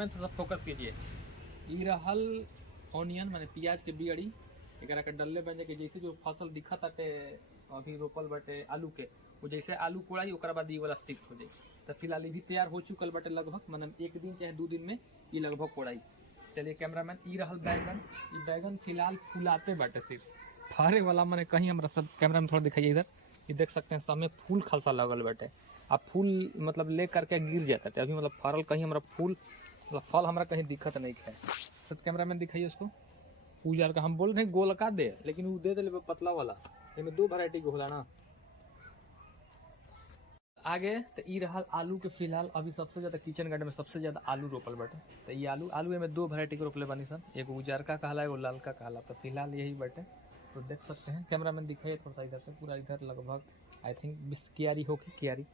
Cameraman थोड़ा focus कीजिए। ई रहल ऑनियन माने प्याज के बियड़ी, एकरा के डल्ले बन के जैसे जो फसल दिखा ताटे अभी रोपल बाटे आलू के, वो जैसे आलू कोड़ाई ओकरा बाद ई वाला शिफ्ट हो जाए। तो फिलहाल ये भी तैयार हो चुकल बाटे लगभग, मतलब 1 दिन चाहे 2 दिन में ये लगभग कोड़ाई। चलिए कैमरामैन, ई रहल बैगन। ये बैगन फिलहाल फुलाते बाटे, सिर्फ फरे वाला मैंने कहीं हमारा सब कैमरा में थोड़ा दिखाइए इधर। ये देख सकते हैं सब में फूल खलसा लगल बाटे। अब फूल मतलब ले करके गिर जाता है अभी, मतलब फरल कहीं हमारा फूल मतलब फल हमारा कहीं दिक्कत नहीं है। तो कैमरामैन दिखाइए उसको। उजर का हम बोल रहे गोलका दे, लेकिन वो दे दे पतला वाला। इसमें 2 वैरायटी के होला ना। आगे तो ई रहल आलू के। फिलहाल अभी सबसे ज़्यादा किचन गार्डन में सबसे ज़्यादा आलू रोपल बाटे। तो ये आलू में 2 वैरायटी के रोपले बानी सन, एगो उजरका कहला एगो लालका कहला। तो फिलहाल यही बाटे, तो देख सकते हैं। कैमरामैन दिखाइए थोड़ा सा इधर से, पूरा इधर लगभग आई थिंक 20 क्यारी होगी क्यारी।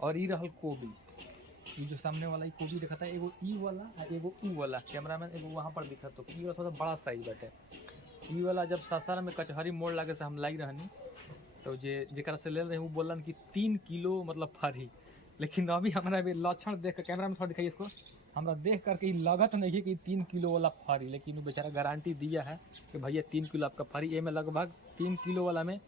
और ई रहल कोबी, ये जो सामने वाला ये कोबी दिखता है, एगो ई वाला और एगो ऊ वाला। कैमरामैन एगो वहाँ पर दिखा, तो ई वाला थोड़ा बड़ा साइज बाटे। ई वाला जब सासाराम में कचहरी मोड़ लागे से हम लाई रहनी, तो जेकरा से ले रहे वो बोलन कि 3 किलो मतलब फरी। लेकिन अभी हमारा भी लक्षण देख कर, कैमरा में थोड़ा दिखाइए इसको, हमरा देख करके लगत नहीं है कि 3 किलो वाला फरी, लेकिन वो बेचारा गारंटी दिया है कि भैया 3 किलो आपका फरी। ये में लगभग 3 किलो वाला में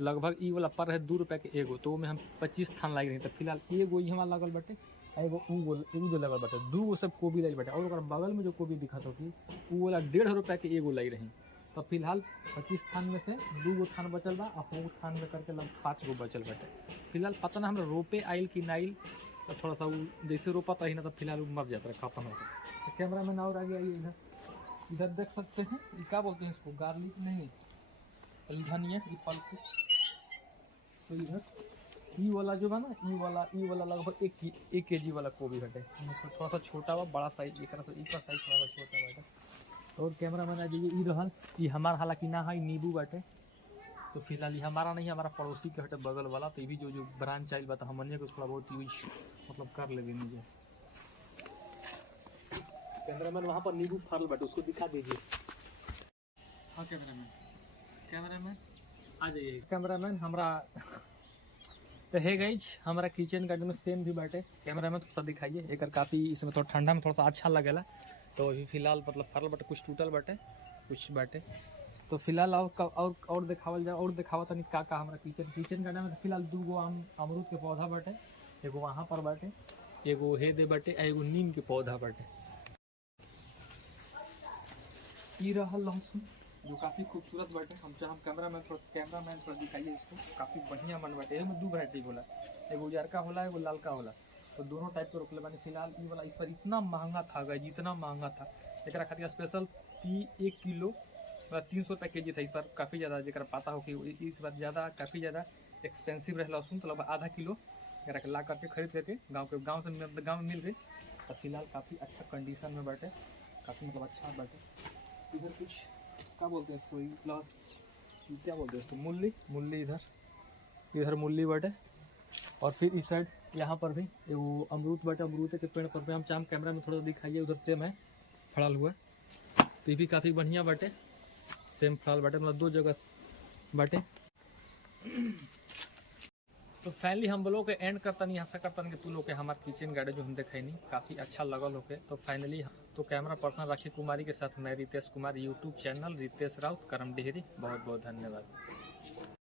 लगभग ई वाला पर है 2 रुपये के एगो, तो में हम 25 थान लाग रही। तो फिलहाल एगो यहाँ लगे बाटे, एगो एगो लगल बाटे, 2 गो सब कोबी लगे बाटे। और बगल में जो कोबी दिखा तो कि वो वाला 1.5 रुपये के एगो लग रही। तो फिलहाल 25 थान में से 2 गो थान बचल बा, और 4 थान में करके लगभग 5 गो बचल बाटे। फिलहाल पता ना हमरा रोपे आइल कि नाइल, तो थोड़ा सा वो जैसे रोपा था ही ना, तो फिलहाल वो मर जाता है, खत्म होता है। तो कैमरा मैन और आगे आइए इधर। इधर देख सकते हैं, ये क्या बोलते हैं इसको, गार्लिक नहीं, धनिया, ये पलक। तो इधर ई वाला जो है ना, ई वाला लगभग 1 केजी वाला कोबी हटे। थोड़ा सा छोटा हुआ, बड़ा साइज एक साइज थोड़ा सा छोटा बाटे। और कैमरा मैन आ जाइए। ई रहल, ये हमारा हालांकि ना है, नींबू बाटे। तो फिलहाल ये हमारा नहीं, हमारा पड़ोसी के हटे बगल वाला। तो ये भी जो ब्रांच आइल बा, तो हमने को थोड़ा बहुत यूज मतलब कर लेंगे मुझे। कैमरामैन वहाँ पर नींबू फरल बाटे, उसको दिखा दीजिए। हाँ कैमरामैन आ जाइए। कैमरामैन हमारा तो है गाइज, हमारा किचन गार्डन में सेम भी बाटे। कैमरामैन थोड़ा दिखाइए एक, काफ़ी इसमें थोड़ा ठंडा में थोड़ा सा अच्छा लगेला। तो अभी फिलहाल मतलब फरल बाटे, कुछ टूटल बाटे, कुछ बाटे। तो फिलहाल और दिखावल जाए, और दिखावा तनी का हमारा किचन गार्डन में। फिलहाल 2 गो अमरूद के पौधा बाटे, एगो वहाँ पर बाटे, एगो हे दे बाटे, एगो नीम के पौधा बाटे। ई रहल लहसुन, जो काफ़ी खूबसूरत बाटे। हम कैमरामैन थोड़ा दिखाइए इसको, काफ़ी बढ़िया मन बाटे। एगो में 2 वैरायटी होला, एगो उजरका होला, एगो लालका होला। तो दोनों टाइप के रोकले बानी। फिलहाल ई वाला इस बार इतना महंगा था गाइस, इतना महंगा था, एक खातिर स्पेशल 1 किलो 300 रुपये के जी था। इस बार काफ़ी ज़्यादा, जरा पता हो कि इस बार ज़्यादा काफ़ी ज़्यादा एक्सपेंसिव रहे लहसुन। तो लगभग आधा किलो जरा ला करके खरीद करके गाँव में मिल गई। तो फिलहाल काफ़ी अच्छा कंडीशन में बाटे, काफ़ी मतलब अच्छा बाटे। इधर कुछ क्या बोलते हैं इसको, क्या बोलते हैं इसको, मूली। इधर मूली बाटे। और फिर इस साइड यहाँ पर भी वो अमरूद बाटे, अमरूद के पेड़ पर भी हम चाम कैमरा में थोड़ा दिखाइए, उधर सेम है फड़ल हुआ। तो ये भी काफ़ी बढ़िया बाटे, सेम फड़ल बाटे, मतलब 2 जगह बाटे। तो फाइनली हम लोग के एंड करता नहीं, आशा करता नहीं कि तू लोग के हमारे किचन गार्डन जो हम देखे नहीं काफ़ी अच्छा लगल होके। तो फाइनली तो कैमरा पर्सन राखी कुमारी के साथ मैं रितेश कुमार, यूट्यूब चैनल रितेश राउत करम डेहरी। बहुत बहुत धन्यवाद।